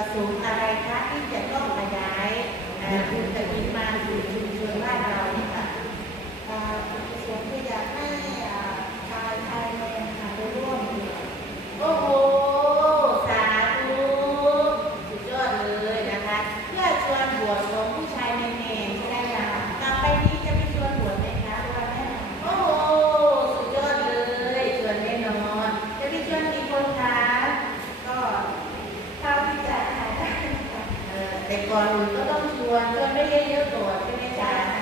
ประสงอะไรคะที่จะต้องขยายอ่า แต่ก่อนก็ต้องชวนชวนไม่เยอะๆก่อนใช่ไหมจ๊ะ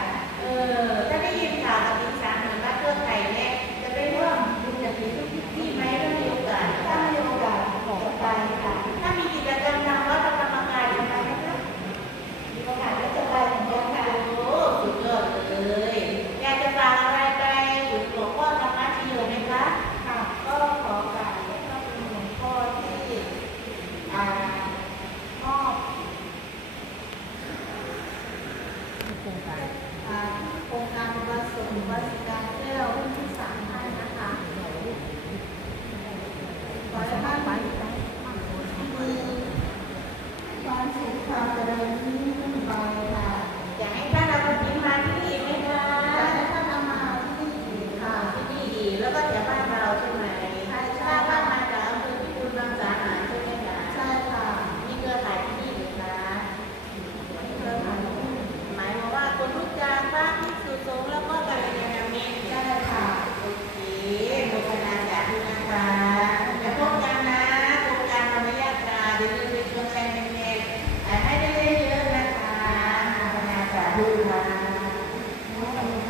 โครงการวัดสมวัดสิกแก้ว